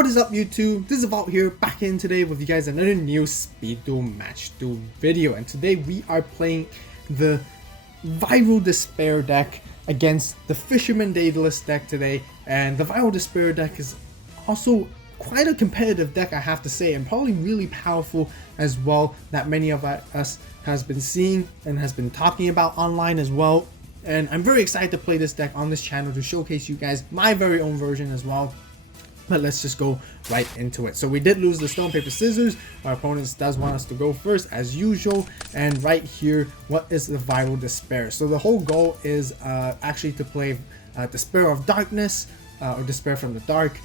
What is up YouTube? This is AVAULT here, back in today with you guys another new Speed Duel Match Duel video, and today we are playing the Viral Despair deck against the Fisherman Daedalus deck today. And the Viral Despair deck is also quite a competitive deck, I have to say, and probably really powerful as well, that many of us has been seeing and has been talking about online as well. And I'm very excited to play this deck on this channel to showcase you guys my very own version as well. But let's just go right into it. So we did lose the stone, paper, scissors. Our opponent does want us to go first as usual. And right here, what is the Viral Despair? So the whole goal is actually to play Despair of Darkness or Despair from the Dark,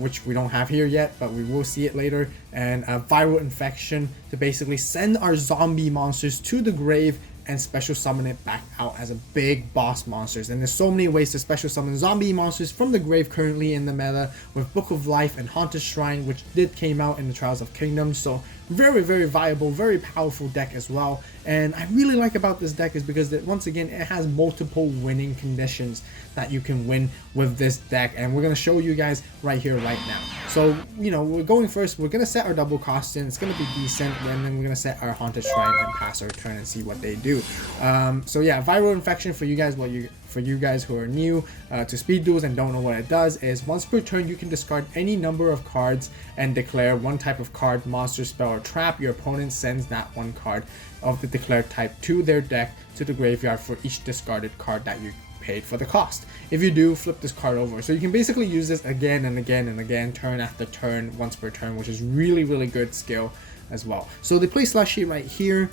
which we don't have here yet, but we will see it later. And Viral Infection to basically send our zombie monsters to the grave and special summon it back out as a big boss monsters. And there's so many ways to special summon zombie monsters from the grave currently in the meta, with Book of Life and Haunted Shrine, which came out in the Trials of Kingdoms. So very viable, very powerful deck as well. And I really like about this deck is because once again it has multiple winning conditions that you can win with this deck, and we're going to show you guys right here right now. So we're going first. We're going to set our double cost in. It's going to be decent, and then we're going to set our Haunted Shrine and pass our turn and see what they do. So yeah, Viral Infection, for you guys who are new to Speed Duels and don't know what it does, is once per turn you can discard any number of cards and declare one type of card, monster, spell, or trap. Your opponent sends that one card of the declared type to their deck to the graveyard for each discarded card that you paid for the cost. If you do, flip this card over. So you can basically use this again and again and again, turn after turn, once per turn, which is really good skill as well. So they play Slushy right here,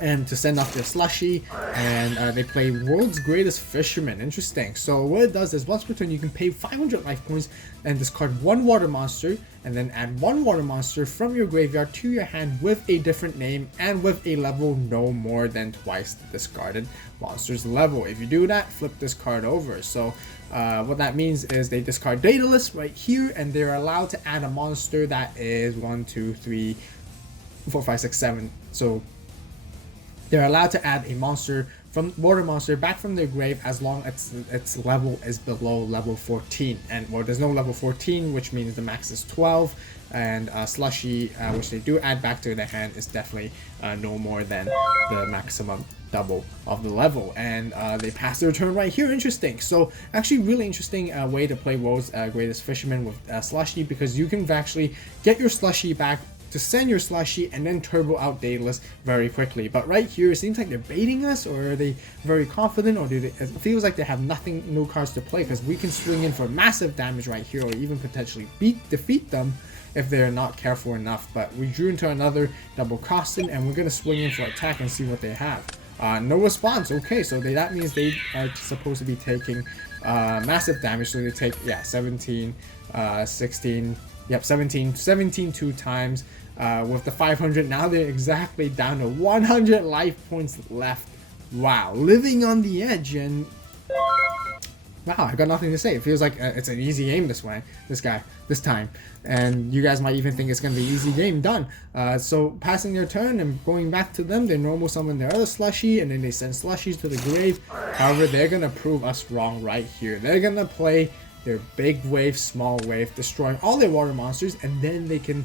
and to send off their Slushy, and they play World's Greatest Fisherman. Interesting. So what it does is once per turn you can pay 500 life points and discard one water monster, and then add one water monster from your graveyard to your hand with a different name and with a level no more than twice the discarded monster's level. If you do that, flip this card over. So what that means is they discard Daedalus right here, and they're allowed to add a monster that is 1, 2, 3, 4, 5, 6, 7. So they're allowed to add a monster from water monster back from their grave as long as its level is below level 14. And well, there's no level 14, which means the max is 12. And Slushy, which they do add back to their hand, is definitely no more than the maximum double of the level. And they pass their turn right here. Interesting. So actually really interesting way to play World's Greatest Fisherman with Slushy, because you can actually get your Slushy back to send your Slushy and then turbo out Daedalus very quickly. But right here, it seems like they're baiting us, or are they very confident, or it feels like they have no cards to play, because we can swing in for massive damage right here, or even potentially defeat them if they're not careful enough. But we drew into another double costing, and we're going to swing in for attack and see what they have. No response. Okay, so that means they are supposed to be taking massive damage. So they take, yeah, 17, 16, yep, 17 two times. With the 500, now they're exactly down to 100 life points left. Wow, living on the edge, and wow, I got nothing to say. It feels like it's an easy game this time, and you guys might even think it's gonna be easy game done. So passing their turn and going back to them, they normal summon their other Slushy, and then they send Slushies to the grave. However, they're gonna prove us wrong right here. They're gonna play their big wave, small wave, destroying all their water monsters, and then they can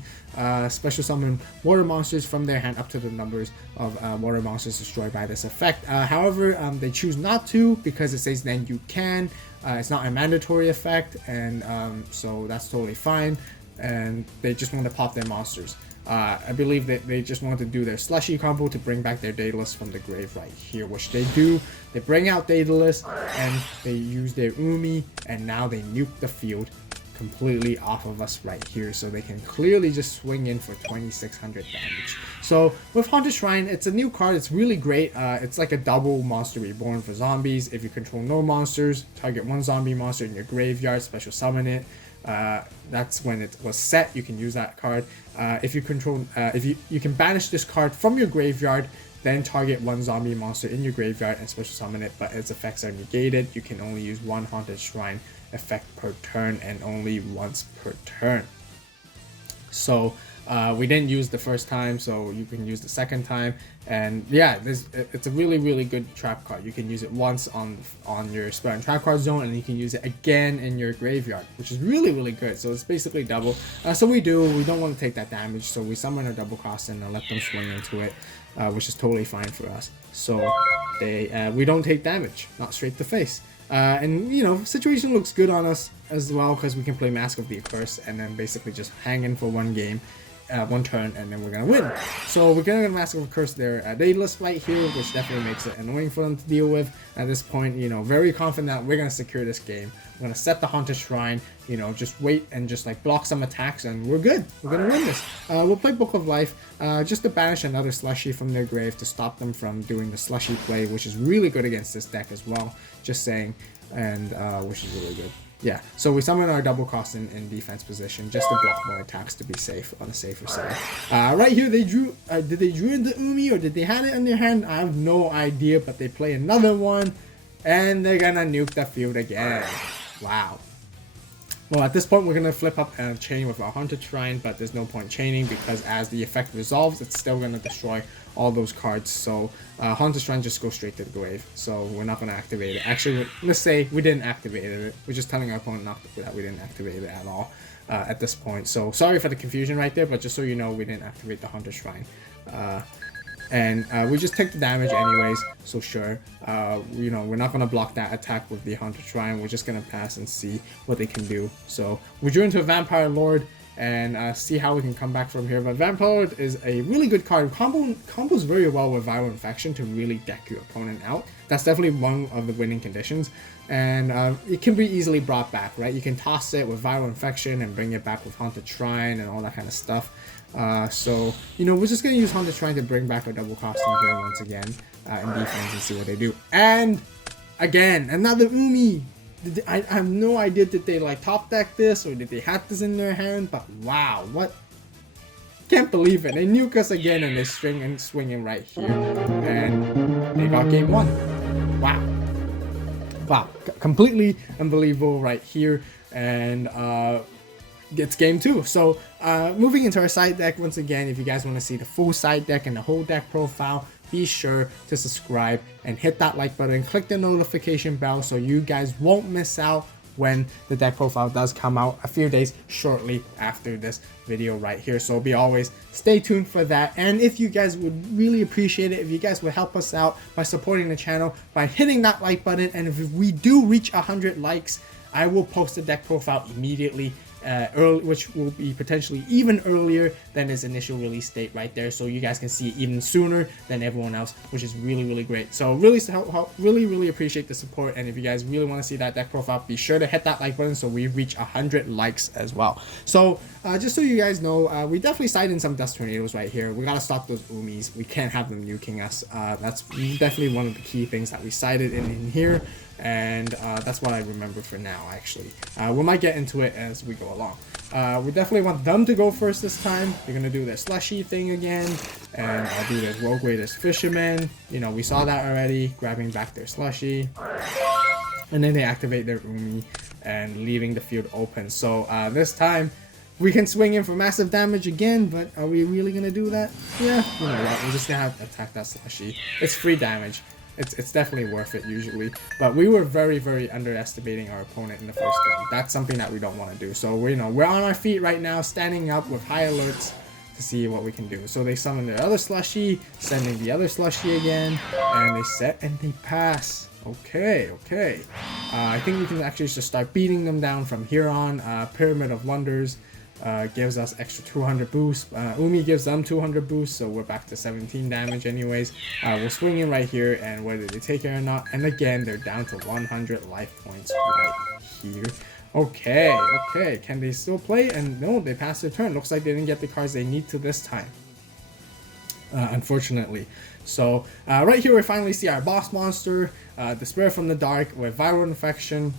special summon water monsters from their hand up to the numbers of water monsters destroyed by this effect. However, they choose not to, because it says then you can. It's not a mandatory effect, and so that's totally fine, and they just want to pop their monsters. I believe that they just want to do their Slushy combo to bring back their Daedalus from the grave right here, which they do. They bring out Daedalus, and they use their Umi, and now they nuke the field completely off of us right here, so they can clearly just swing in for 2600 damage. So with Haunted Shrine, it's a new card. It's really great. It's like a double Monster Reborn for zombies. If you control no monsters, target one zombie monster in your graveyard, special summon it. That's when it was set. You can use that card. If you control, you can banish this card from your graveyard, then target one zombie monster in your graveyard and special summon it, but its effects are negated. You can only use one Haunted Shrine effect per turn, and only once per turn. So We didn't use the first time, so you can use the second time. And yeah, it's a really good trap card. You can use it once on your spell and trap card zone, and you can use it again in your graveyard, which is really good. So it's basically double. So we don't want to take that damage, so we summon our double cost and let them swing into it, which is totally fine for us. So we don't take damage, not straight to face. And you know, situation looks good on us as well, because we can play Mask of the Accursed and then basically just hang in for one game, one turn, and then we're gonna win. So we're gonna Mask of the Accursed their Daedalus right here, which definitely makes it annoying for them to deal with at this point. You know, very confident that we're gonna secure this game. We're gonna set the Haunted Shrine, you know, just wait and just like block some attacks, and we're good. We're gonna win this. We'll play Book of Life just to banish another Slushy from their grave to stop them from doing the Slushy play, which is really good against this deck as well, just saying, and which is really good. Yeah, so we summon our double cost in defense position just to block more attacks to be safe, on the safer side. Right here they drew, did they drew into Umi, or did they have it in their hand? I have no idea, but they play another one, and they're gonna nuke the field again. Wow. Well, at this point, we're going to flip up and chain with our Haunted Shrine, but there's no point chaining, because as the effect resolves, it's still going to destroy all those cards. So Haunted Shrine just goes straight to the grave, so we're not going to activate it. Actually, let's say we didn't activate it. We're just telling our opponent that we didn't activate it at all at this point. So sorry for the confusion right there, but just so you know, we didn't activate the Haunted Shrine. And we just take the damage anyways, so sure, you know, we're not going to block that attack with the Haunted Shrine. We're just going to pass and see what they can do. So we drew into a Vampire Lord and see how we can come back from here. But Vampire Lord is a really good card. Combos very well with Viral Infection to really deck your opponent out. That's definitely one of the winning conditions. And it can be easily brought back, right? You can toss it with Viral Infection and bring it back with Haunted Shrine and all that kind of stuff. So, you know, we're just going to use Haunted Shrine to bring back our double costume here once again in defense and see what they do. And again, another Umi. I have no idea, did they like top deck this or did they have this in their hand? But wow, what? Can't believe it. They nuke us again and they're swinging right here. And they got game one. Wow. Wow. Completely unbelievable right here. And it's game two. So moving into our side deck once again, if you guys want to see the full side deck and the whole deck profile, be sure to subscribe and hit that like button, click the notification bell so you guys won't miss out when the deck profile does come out a few days shortly after this video right here. So be always stay tuned for that. And if you guys would really appreciate it if you guys would help us out by supporting the channel by hitting that like button, and if we do reach 100 likes, I will post the deck profile immediately, which will be potentially even earlier than its initial release date right there, so you guys can see it even sooner than everyone else, which is really great. So really appreciate the support, and if you guys really want to see that deck profile, be sure to hit that like button so we reach 100 likes as well. So just so you guys know, we definitely side in some Dust Tornadoes right here. We gotta stop those Umis. We can't have them nuking us. That's definitely one of the key things that we sided in here. And that's what I remember for now, actually. We might get into it as we go along. We definitely want them to go first this time. They're going to do their Slushy thing again. And I'll do their Rogue Raiders Fisherman. You know, we saw that already, grabbing back their Slushy. And then they activate their Umi and leaving the field open. So this time, we can swing in for massive damage again, but are we really going to do that? Yeah, you know what, we're just going to have to attack that Slushy. It's free damage. It's definitely worth it usually, but we were very underestimating our opponent in the first game. That's something that we don't want to do. So we're on our feet right now, standing up with high alerts to see what we can do. So they summon their other Slushy, sending the other Slushy again, and they set and they pass. Okay. I think we can actually just start beating them down from here on. Pyramid of Wonders gives us extra 200 boost. Umi gives them 200 boost, so we're back to 17 damage anyways. We'll swing in right here, and whether they take it or not, and again, they're down to 100 life points right here. Okay, can they still play? And no, they passed their turn. Looks like they didn't get the cards they need to this time, unfortunately. So right here we finally see our boss monster, Despair from the Dark with Viral Infection.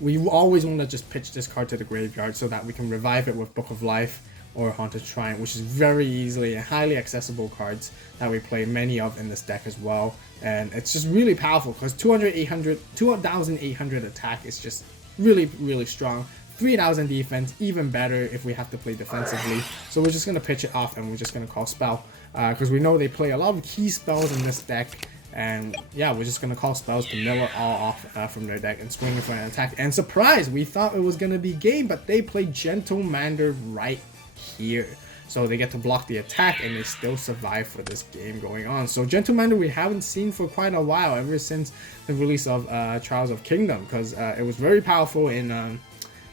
We always want to just pitch this card to the graveyard so that we can revive it with Book of Life or Haunted Shrine, which is very easily and highly accessible cards that we play many of in this deck as well. And it's just really powerful because 2,800 attack is just really strong. 3000 defense, even better if we have to play defensively. So we're just going to pitch it off and we're just going to call spell. Because we know they play a lot of key spells in this deck. And yeah, we're just going to call spells to mill it all off from their deck and swing it for an attack. And surprise, we thought it was going to be game, but they play Gentlemander right here. So they get to block the attack and they still survive for this game going on. So Gentlemander we haven't seen for quite a while, ever since the release of Trials of Kingdom, because it was very powerful in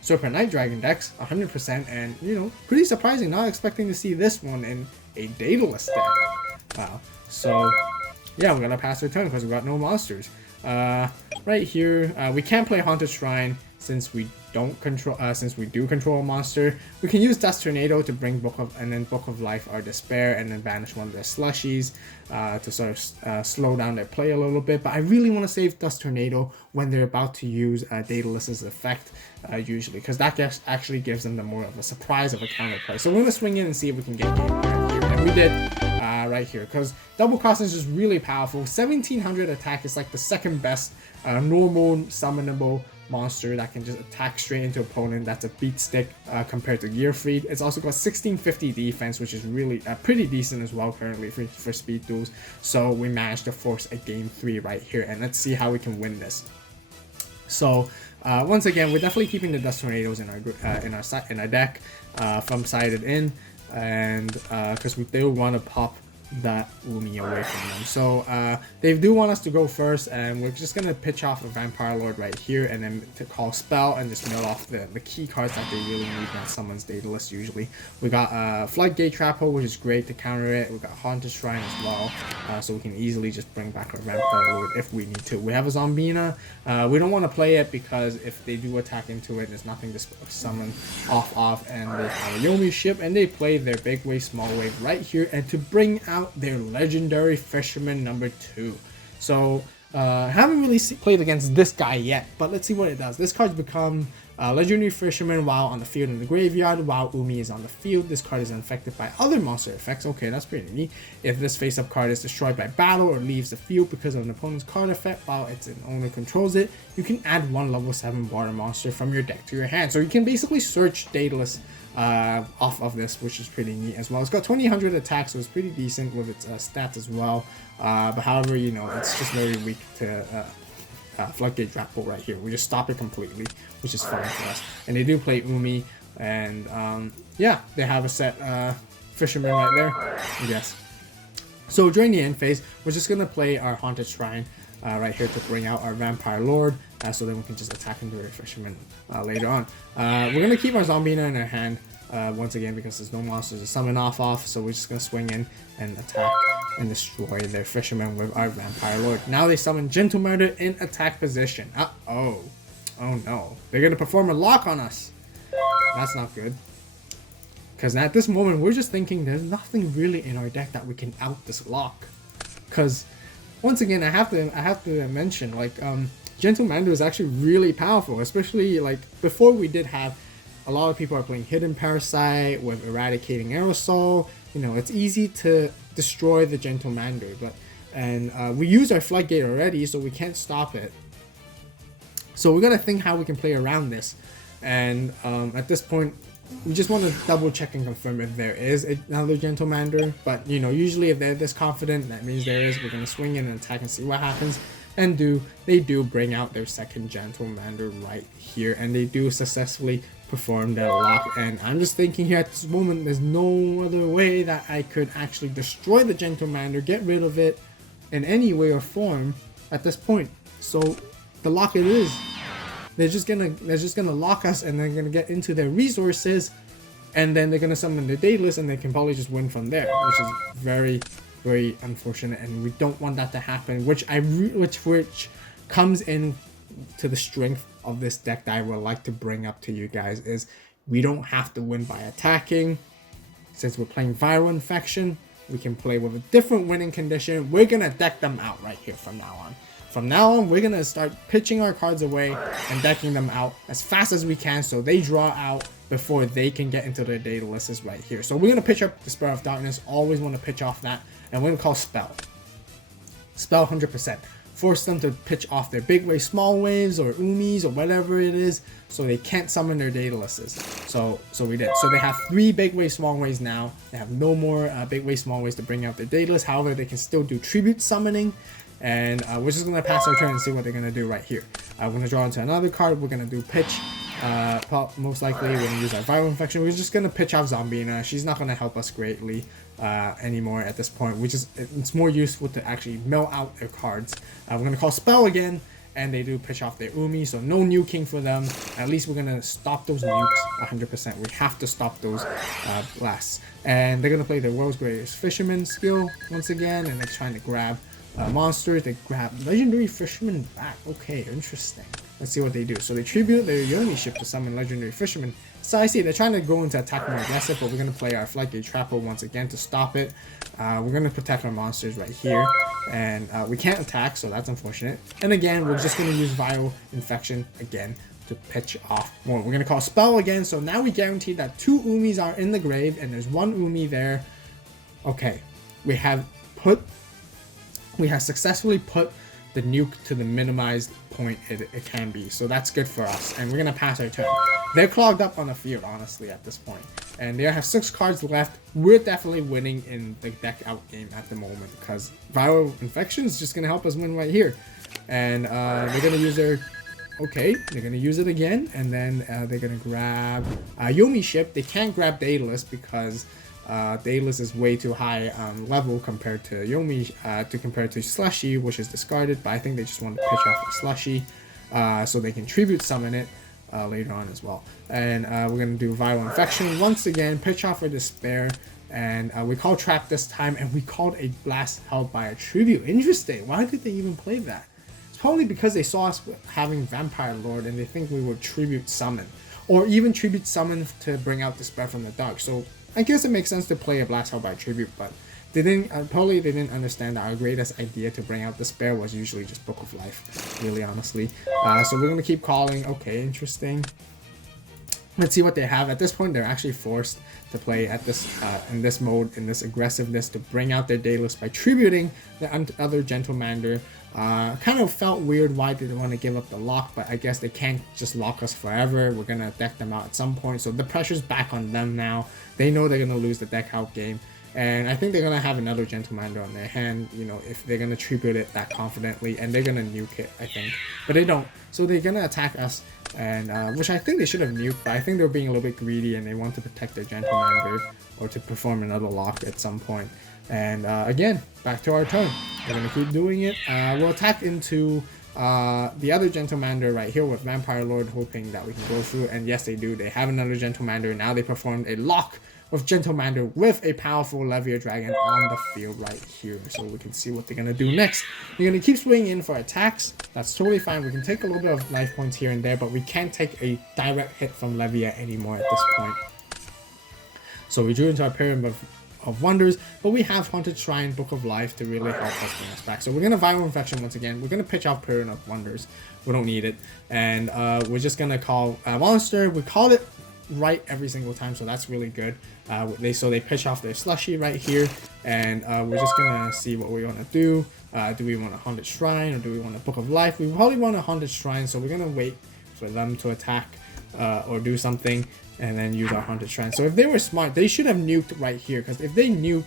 Serpent Night Dragon decks, 100%, and you know, pretty surprising, not expecting to see this one in a Daedalus deck. Wow. So yeah, we're gonna pass our turn because we got no monsters. Right here, we can't play Haunted Shrine since we don't control. Since we do control a monster, we can use Dust Tornado to bring Book of Life our Despair, and then banish one of their slushies to sort of slow down their play a little bit. But I really want to save Dust Tornado when they're about to use Daedalus's effect, usually, because that actually gives them the more of a surprise of a counterplay. So we're gonna swing in and see if we can get game right here, and we did. Right here, because Double Cross is just really powerful. 1700 attack is like the second best normal summonable monster that can just attack straight into opponent. That's a beat stick compared to Gearfried. It's also got 1650 defense, which is really pretty decent as well currently for speed duels. So we managed to force a game 3 right here, and let's see how we can win this. So once again, we're definitely keeping the Dust Tornadoes in our deck from sided in, and because we do want to pop that Umi away from them. So they do want us to go first, and we're just gonna pitch off a Vampire Lord right here, and then to call spell and just mill off the key cards that they really need that summons Daedalus usually. We got Floodgate Trap Hole, which is great to counter it. We got Haunted Shrine as well, so we can easily just bring back our Vampire Lord if we need to. We have a Zombina. We don't want to play it because if they do attack into it, there's nothing to summon off, and they have a Yomi ship, and they play their big wave, small wave right here, and to bring out their legendary Fisherman number 2. So haven't really played against this guy yet, but let's see what it does. This card's become legendary Fisherman while on the field in the graveyard. While Umi is on the field, this card is unaffected by other monster effects. Okay, that's pretty neat. If this face-up card is destroyed by battle or leaves the field because of an opponent's card effect while its owner controls it, you can add one level 7 water monster from your deck to your hand. So you can basically search Daedalus off of this, which is pretty neat as well. It's got 2000 attack, so it's pretty decent with its stats as well. But however, you know, it's just very weak to Floodgate Trap Hole right here. We just stop it completely, which is fine for us. And they do play Umi, and yeah, they have a set Fisherman right there. Yes. So during the end phase, we're just gonna play our Haunted Shrine right here to bring out our Vampire Lord, so then we can just attack into our Fisherman later on. We're gonna keep our Zombina in our hand once again because there's no monsters to summon off, so we're just gonna swing in and attack and destroy their Fisherman with our Vampire Lord. Now they summon Gentlemander in attack position. Oh no, they're gonna perform a lock on us. That's not good. Because at this moment, we're just thinking there's nothing really in our deck that we can out this lock. Because once again, I have to mention, like, Gentlemander is actually really powerful, especially like before we did have a lot of people are playing Hidden Parasite with Eradicating Aerosol. You know, it's easy to destroy the Gentlemander, and we use our Floodgate already, so we can't stop it. So we're gonna think how we can play around this, and at this point, we just want to double check and confirm if there is another Gentlemander. But you know, usually if they're this confident, that means there is. We're gonna swing in and attack and see what happens. And they do bring out their second Gentlemander right here, and they do successfully perform their lock. And I'm just thinking here at this moment, there's no other way that I could actually destroy the Gentlemander, get rid of it in any way or form at this point. So the lock it is. They're just gonna lock us, and they're gonna get into their resources, and then they're gonna summon the Daedalus, and they can probably just win from there, which is very, very unfortunate, and we don't want that to happen. Which comes in to the strength of this deck that I would like to bring up to you guys is we don't have to win by attacking. Since we're playing Viral Infection, we can play with a different winning condition. We're gonna deck them out right here from now on. From now on, we're gonna start pitching our cards away and decking them out as fast as we can, so they draw out before they can get into their Daedaluses right here. So we're gonna pitch up the Despair of Darkness. Always want to pitch off that, and we're gonna call Spell. Spell 100%. force them to pitch off their big wave small waves or umis or whatever it is, so they can't summon their Daedaluses. So we did. So they have 3 big wave small waves now. They have no more big wave small waves to bring out their Daedalus. However, they can still do tribute summoning. And we're just gonna pass our turn and see what they're gonna do right here. We're gonna draw into another card. We're gonna do pitch. Most likely we're gonna use our viral infection. We're just gonna pitch off Zombina. She's not gonna help us greatly anymore at this point. It's more useful to actually mill out their cards. We're gonna call spell again, and they do pitch off their Umi, so no nuking for them. At least we're gonna stop those nukes 100%. We have to stop those blasts. And they're gonna play their world's greatest Fisherman skill once again, and they're trying to grab monsters. They grab legendary Fisherman back. Okay, interesting. Let's see what they do. So they tribute their Yomi ship to summon legendary Fisherman. So I see they're trying to go into attack more aggressive, but we're going to play our Floodgate Trapper once again to stop it. We're going to protect our monsters right here, and we can't attack, so that's unfortunate. And again, we're just going to use Viral Infection again to pitch off more. We're going to call Spell again, so now we guarantee that 2 Umis are in the grave, and there's 1 Umi there. Okay, we have successfully put the nuke to the minimized point it can be, so that's good for us, and we're gonna pass our turn. They're clogged up on the field, honestly, at this point, and they have 6 cards left. We're definitely winning in the deck out game at the moment because Viral Infection is just gonna help us win right here. And they're gonna use their they're gonna use it again, and then they're gonna grab Yomi ship. They can't grab Daedalus because Daedalus is way too high level compared to Yomi, compared to Slushy, which is discarded, but I think they just want to pitch off the Slushy so they can tribute summon it later on as well. And we're going to do Viral Infection once again, pitch off for Despair, and we call Trap this time, and we called a Blast held by a Tribute. Interesting. Why did they even play that? It's probably because they saw us having Vampire Lord and they think we would Tribute Summon, or even Tribute Summon to bring out Despair from the dark. So I guess it makes sense to play a Blast held by Tribute, but they didn't understand that our greatest idea to bring out Despair was usually just Book of Life, really honestly. So we're gonna keep calling. Okay, interesting. Let's see what they have. At this point, they're actually forced to play at this in this mode, in this aggressiveness, to bring out their Daedalus by tributing the other Gentlemander. Kind of felt weird why they didn't want to give up the lock, but I guess they can't just lock us forever. We're gonna deck them out at some point, so the pressure's back on them now. They know they're gonna lose the deck out game, and I think they're gonna have another Gentlemander on their hand, you know, if they're gonna tribute it that confidently, and they're gonna nuke it, I think, but they don't. So they're gonna attack us, and which I think they should have nuked, but I think they're being a little bit greedy and they want to protect their Gentlemander or to perform another lock at some point. And again, back to our turn. We're gonna keep doing it. We'll attack into the other Gentlemander right here with Vampire Lord, hoping that we can go through. And yes, they do. They have another Gentlemander. Now they performed a lock with Gentlemander with a powerful Levia Dragon on the field right here. So we can see what they're gonna do next. You're gonna keep swinging in for attacks. That's totally fine. We can take a little bit of life points here and there, but we can't take a direct hit from Levia anymore at this point. So we drew into our Pyramid of Wonders, but we have Haunted Shrine, Book of Life to really help us bring us back. So we're gonna Viral Infection once again. We're gonna pitch off Pyramid of Wonders. We don't need it, and we're just gonna call Monster. We call it right every single time, so that's really good. They pitch off their Slushy right here, and we're just gonna see what we want to do. Do we want a Haunted Shrine or do we want a Book of Life? We probably want a Haunted Shrine, so we're gonna wait for them to attack or do something, and then use our Haunted Shrine. So if they were smart, they should have nuked right here, because if they nuked,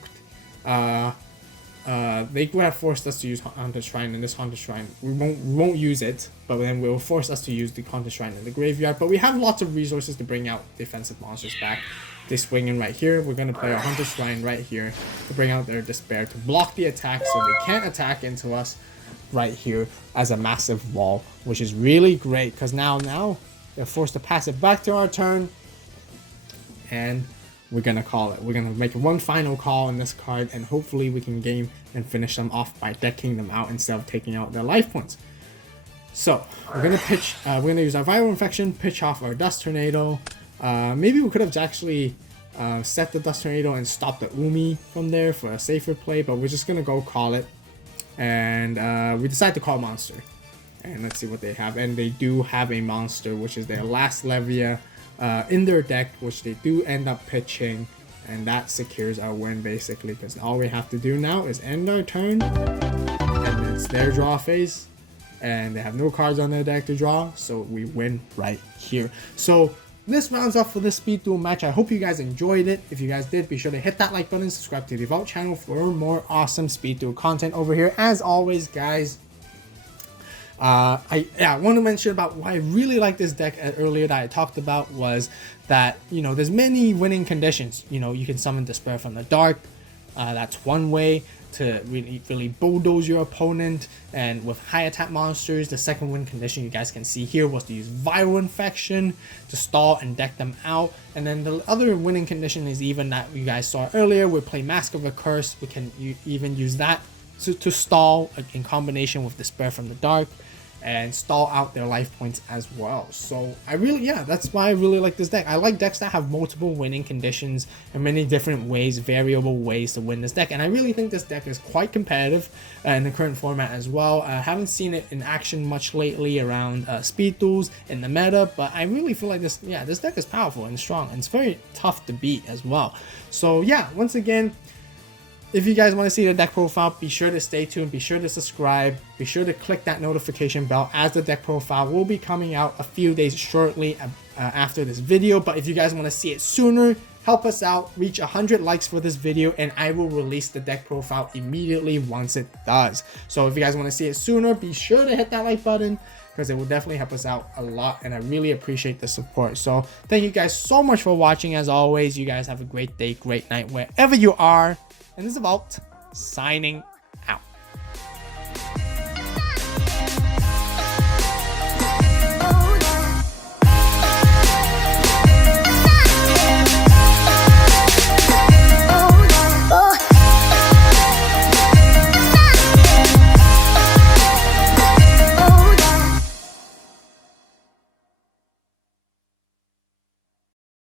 they would have forced us to use Haunted Shrine, and this Haunted Shrine, we won't use it, but then will force us to use the Haunted Shrine in the graveyard. But we have lots of resources to bring out defensive monsters back. They swing in right here. We're going to play our Haunted Shrine right here to bring out their Despair, to block the attack so they can't attack into us right here as a massive wall, which is really great, because now they're forced to pass it back to our turn, and we're gonna call it. We're gonna make one final call on this card, and hopefully we can game and finish them off by decking them out instead of taking out their life points. So we're gonna pitch. We're gonna use our Viral Infection, pitch off our Dust Tornado. Maybe we could have actually set the Dust Tornado and stop the Umi from there for a safer play, but we're just gonna go call it, and we decide to call Monster. And let's see what they have. And they do have a Monster, which is their last Levia in their deck, which they do end up pitching, and that secures our win basically, because all we have to do now is end our turn, and it's their draw phase, and they have no cards on their deck to draw, so we win right here. So this rounds off for this speed duel match. I hope you guys enjoyed it. If you guys did, be sure to hit that like button, subscribe to the AVAULT channel for more awesome speed duel content over here. As always, guys, I want to mention about why I really like this deck earlier that I talked about was that, you know, there's many winning conditions. You know, you can summon Despair from the Dark. That's one way to really bulldoze your opponent. And with high attack monsters, the second win condition you guys can see here was to use Viral Infection to stall and deck them out. And then the other winning condition is even that you guys saw earlier, we play Mask of a Curse. We can even use that to stall in combination with Despair from the Dark and stall out their life points as well. So I really, that's why I really like this deck. I like decks that have multiple winning conditions and many different ways, variable ways to win this deck. And I really think this deck is quite competitive in the current format as well. I haven't seen it in action much lately around speed duels in the meta, but I really feel like this deck is powerful and strong, and it's very tough to beat as well. So yeah, once again, if you guys want to see the deck profile, be sure to stay tuned, be sure to subscribe, be sure to click that notification bell, as the deck profile will be coming out a few days shortly after this video. But if you guys want to see it sooner, help us out, reach 100 likes for this video, and I will release the deck profile immediately once it does. So if you guys want to see it sooner, be sure to hit that like button, because it will definitely help us out a lot, and I really appreciate the support. So thank you guys so much for watching. As always, you guys have a great day, great night, wherever you are. And this is AVAULT signing